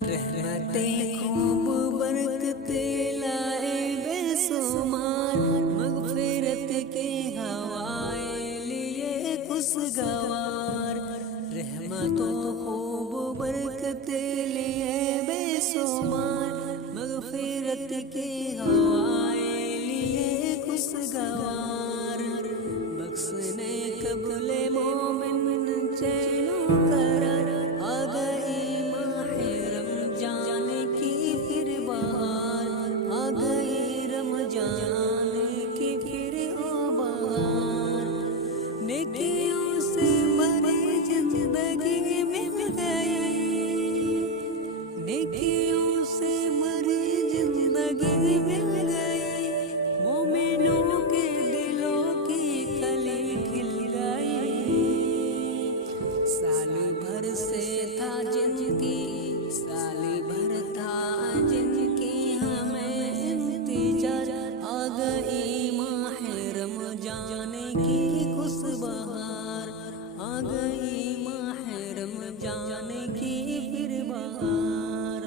रहमतें खूब बरकते लाए बेसुमार, मगफिरत के हवाए लिए खुशगवार। रहमतों खूब बरकते लिए बेसुमार, मगफिरत के हवाए लिए खुशगवार। बख्शने कबूले मोमिन चैनो करार, आ गई नेकियों से भरी जिंदगी मिल गई, नेकियों से भरी जिंदगी मिल गई। मोमिनों के दिलों की कली खिल गई। साल भर से था जिनकी, साल भर था जिनकी हमें इंतजार, आ गई माह रमजान की खुशबहार, आ गई माह रमजान की फिर बहार।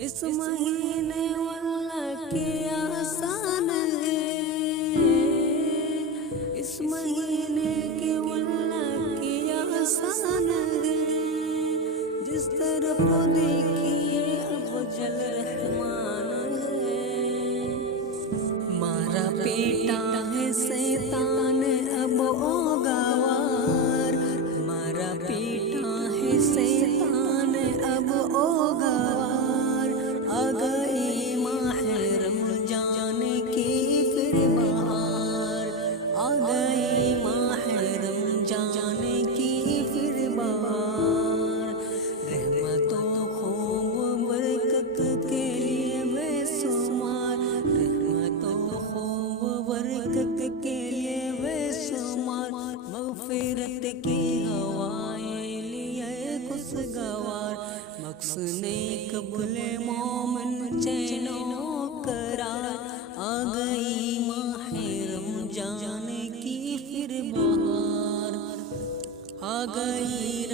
इस महीने वल्लाह के आसान है, इस महीने के वल्लाह के आसान है। जिस तरफ देखिए अब जल रहमान है। मारा पीटा है शैतान अब ओ गवार, मारा पीटा है शैतान अब ओ गवार। आ गई माह रमजान की फिर बहार, आ गई माह रमजान की फिर बहार। रहमतों खूब बरकत के लिए बेशुमार, रहमतों खूब बरकत के लिए बेशुमार। मगफिरत की हवाएं लिए खुशगवार, बख्शने कबूले मोमिन चैनो करार। आ गई माह रमजान की फिर बहार, आ गई